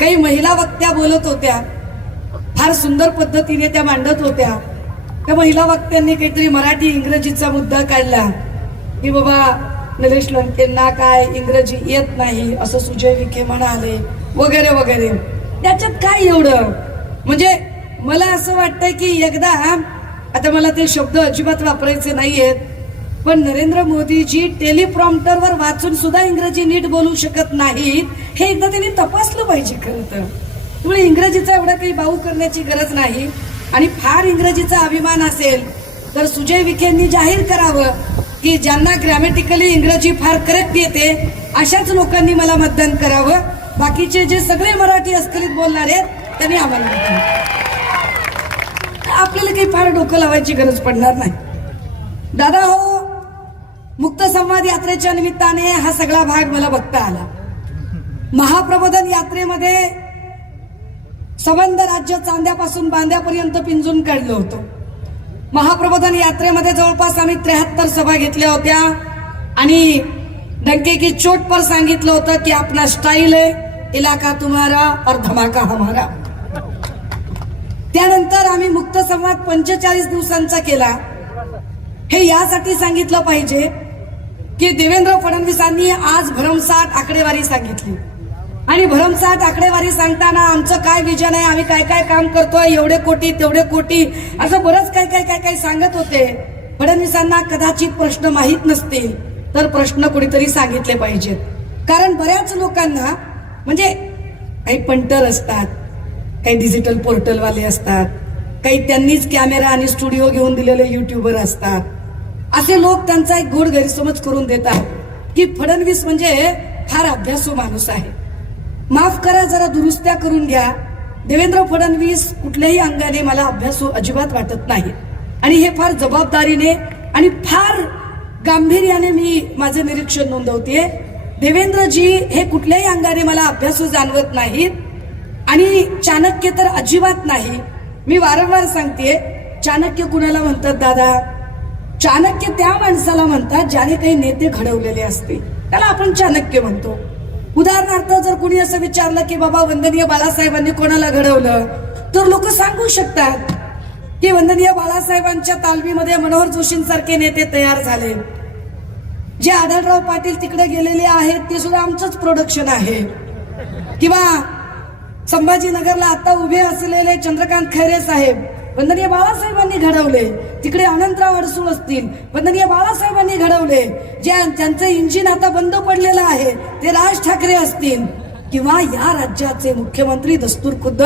काही महिला वक्त्या बोलत होत्या. फार सुंदर पद्धतीने त्या मांडत होत्या. त्या महिला वक्त्यांनी काहीतरी मराठी इंग्रजीचा मुद्दा काढला. की बाबा नरेश लंकेंना काय इंग्रजी येत नाही असं सुजय विखे म्हणाले वगैरे वगैरे. त्याच्यात काय एवढं? म्हणजे मला असं वाटतंय की एकदा आता मला ते शब्द अजिबात वापरायचे नाहीयेत पण नरेंद्र मोदीजी टेलिप्रॉम्प्टरवर वाचून सुद्धा इंग्रजी नीट बोलू शकत नाहीत हे एकदा त्यांनी तपासलं पाहिजे खरं तर. त्यामुळे इंग्रजीचा एवढा काही बाऊ करण्याची गरज नाही. आणि फार इंग्रजीचा अभिमान असेल तर सुजय विखेंनी जाहीर करावं की ज्यांना ग्रॅमॅटिकली इंग्रजी फार करेक्ट येते अशाच लोकांनी मला मतदान करावं. बाकीचे जे सगळे मराठी अस्खलित बोलणार आहेत त्यांनी आम्हाला आपल्याला काही फार डोकं लावायची गरज पडणार नाही. दादा हो मुक्त संवाद यात्रेच्या निमित्ताने हा सगळा भाग मला बघता आला. महाप्रबोधन यात्रेमध्ये संबंध राज्य चांद्यापासून बांद्यापर्यंत पिंजून काढलं होतं. महाप्रबोधन यात्रेमध्ये जवळपास आम्ही त्र्याहत्तर सभा घेतल्या होत्या आणि डंके की चोट पर सांगितलं होतं की आपला स्टाईल आहे इलाका तुम्हारा और धमाका हमारा. त्यानंतर आम्ही मुक्त संवाद पंचेचाळीस दिवसांचा केला. हे यासाठी सांगितलं पाहिजे की देवेंद्र फडणवीसांनी आज भरमसाठ आकडेवारी सांगितली. आणि भरमसाठ आकडेवारी सांगताना आमचं काय विजन आहे? आम्ही काय काय काम करतोय? एवढे कोटी तेवढे कोटी. असं बरंच काय काय काय काय सांगत होते. फडणवीसांना कदाचित प्रश्न माहीत नसतील. तर प्रश्न कुणीतरी सांगितले पाहिजेत. कारण बऱ्याच लोकांना म्हणजे काही पंटर असतात काही डिजिटल पोर्टलवाले असतात काही त्यांनीच कॅमेरा आणि स्टुडिओ घेऊन दिलेले युट्यूबर असतात. असे लोक त्यांचा एक गोड गैरसमज करून देतात की फडणवीस म्हणजे फार अभ्यासू माणूस आहे. माफ करा जरा दुरुस्त्या करून घ्या. देवेंद्र फडणवीस कुठल्याही अंगाने मला अभ्यासू अजिबात वाटत नाही. आणि हे फार जबाबदारीने आणि फार गांभीर्याने मी माझे निरीक्षण नोंदवते देवेंद्रजी हे कुठल्याही अंगाने मला अभ्यासू जाणवत नाहीत. आणि चाणक्य तर अजिबात नाही. मी वारंवार सांगते चाणक्य कुणाला म्हणतात दादा चाणक्य त्या माणसाला म्हणतात ज्याने काही नेते घडवलेले असते त्याला आपण चाणक्य म्हणतो. उदाहरणार्थ जर कुणी असं विचारलं की बाबा वंदनीय बाळासाहेबांनी कोणाला घडवलं? तर लोक सांगू शकतात की वंदनीय बाळासाहेबांच्या तालमीमध्ये मनोहर जोशींसारखे नेते तयार झाले. जे आढळराव पाटील तिकडे गेलेले आहेत ते सुद्धा आमचंच प्रोडक्शन आहे. किंवा संभाजीनगरला आता उभे असलेले चंद्रकांत खैरे साहेब वंदनीय बाळासाहेबांनी घडवले. तिकडे अनंतराव अडसूळ असतील. वंदनीय बाळासाहेबांनी घडवले. जे त्यांचं इंजिन आता बंद पडलेलं आहे ते राज ठाकरे असतील. किंवा या राज्याचे मुख्यमंत्री दस्तूर खुद्द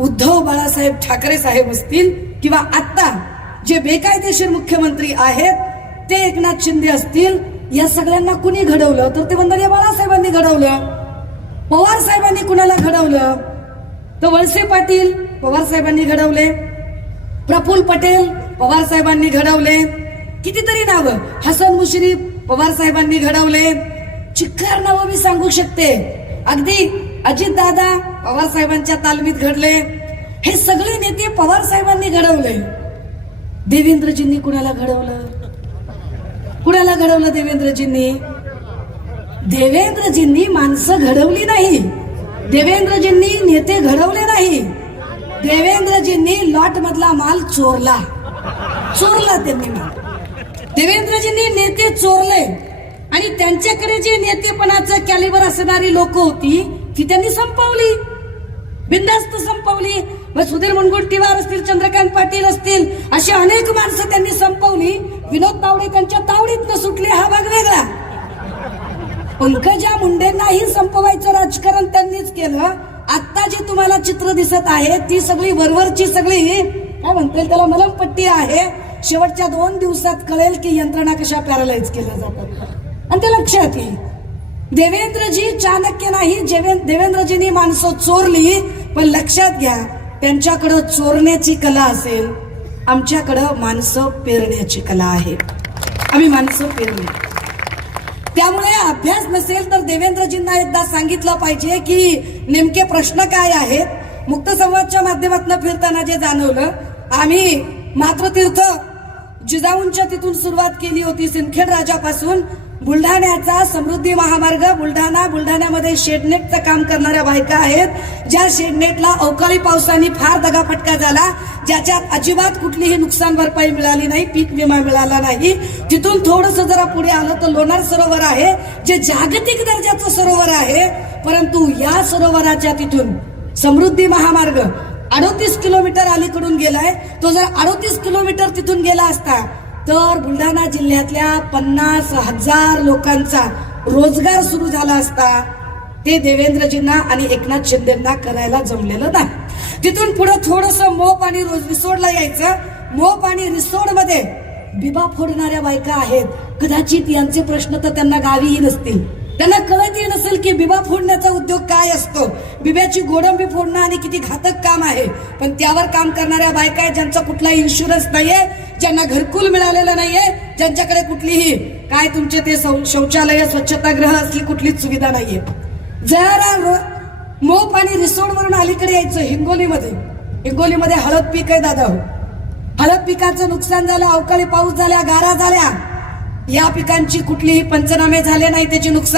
उद्धव बाळासाहेब ठाकरे साहेब असतील. किंवा आत्ता जे बेकायदेशीर मुख्यमंत्री आहेत ते एकनाथ शिंदे असतील. या सगळ्यांना कुणी घडवलं? तर ते वंदनीय बाळासाहेबांनी घडवलं. पवार साहेबांनी कुणाला घडवलं? तर वळसे पाटील पवार साहेबांनी घडवले. प्रफुल पटेल पवारसाहेबांनी घडवले. कितीतरी नावं. हसन मुश्रीफ पवारसाहेबांनी घडवले. चिक्कार नावं मी सांगू शकते. अगदी अजित दादा पवारसाहेबांच्या तालमीत घडले. हे सगळे नेते पवारसाहेबांनी घडवले. देवेंद्रजींनी कुणाला घडवलं? कुणाला घडवलं देवेंद्रजींनी? देवेंद्रजींनी माणसं घडवली नाही. देवेंद्रजींनी नेते घडवले नाही. देवेंद्रजींनी लॉट मधला माल चोरला. चोरला त्यांनी माल. देवेंद्रजींनी नेते चोरले. आणि त्यांच्याकडे जे नेतेपणाचं कॅलिबर असणारी लोक होती ती त्यांनी संपवली. बिंदास्त संपवली. मग सुधीर मुनगुंटीवार असतील चंद्रकांत पाटील असतील अशी अनेक माणसं त्यांनी संपवली. विनोद तावडे त्यांच्या तावडीत सुटले हा भाग वेगळा. पंकजा मुंडेंनाही संपवायचं राजकारण त्यांनीच केलं. आता जी तुम्हाला चित्र दिसत आहे ती सगळी वरवरची सगळी काय म्हणता येईल त्याला मलमपट्टी आहे. शेवटच्या दोन दिवसात कळेल की यंत्रणा कशा पॅरालाइज केल्या जातात. आणि ते लक्षात येईल. देवेंद्रजी चाणक्य नाही देवेंद्रजींनी माणसं चोरली पण लक्षात घ्या त्यांच्याकडं चोरण्याची कला असेल. आमच्याकडं माणसं पेरण्याची कला आहे. आम्ही माणसं पेरली. त्यामुळे अभ्यास नसेल तर देवेंद्रजींना एकदा सांगितलं पाहिजे की नेमके प्रश्न काय आहेत? मुक्त संवादच्या माध्यमातून फिरताना जे जाणवलं आम्ही मातृतीर्थ जिजाऊंच्या तिथून सुरुवात केली होती सिंदखेड राजापासून. बुलढाण्याचा समृद्धी महामार्ग बुलढाणा बुलढाण्यामध्ये शेडनेटचं काम करणाऱ्या बायका आहेत. ज्या शेडनेटला अवकाळी पावसाने फार दगाफटका झाला. ज्याच्यात अजिबात कुठलीही नुकसान भरपाई मिळाली नाही पीक विमा मिळाला नाही. तिथून थोडस जरा पुढे आलं तर लोणार सरोवर आहे जे जागतिक दर्जाचं सरोवर आहे. परंतु या सरोवराच्या तिथून समृद्धी महामार्ग अडोतीस किलोमीटर अलीकडून गेलाय. तो जर अडोतीस किलोमीटर तिथून गेला असता तर बुलढाणा जिल्ह्यातल्या पन्नास हजार लोकांचा रोजगार सुरू झाला असता. ते देवेंद्रजींना आणि एकनाथ शिंदेना करायला जमलेलं नाही. तिथून पुढं थोडस मोप आणि रोज रिसोडला यायचं. मोप आणि रिसोडमध्ये बिबा फोडणाऱ्या बायका आहेत. कदाचित यांचे प्रश्न तर त्यांना गावीही नसतील. त्यांना कळतही नसेल की बिबा फोडण्याचा उद्योग काय असतो. बिब्याची गोडंबी फोडणं आणि किती घातक काम आहे. पण त्यावर काम करणाऱ्या बायका आहेत ज्यांचा कुठलाही इन्शुरन्स नाहीये ज्यांना घरकुल मिळालेलं नाहीये ज्यांच्याकडे कुठलीही काय तुमचे ते शौ- शौचालय स्वच्छतागृह असली कुठलीच सुविधा नाहीये. जरा मोप आणि रिसोडवरून अलीकडे यायचं हिंगोलीमध्ये हिंगोलीमध्ये हळद पीक आहे दादा हो. हळद पिकाचं नुकसान झालं अवकाळी पाऊस झाल्या गारा झाल्या या पिकांची कुठलीही पंचनामे झाले नाही त्याची नुकसान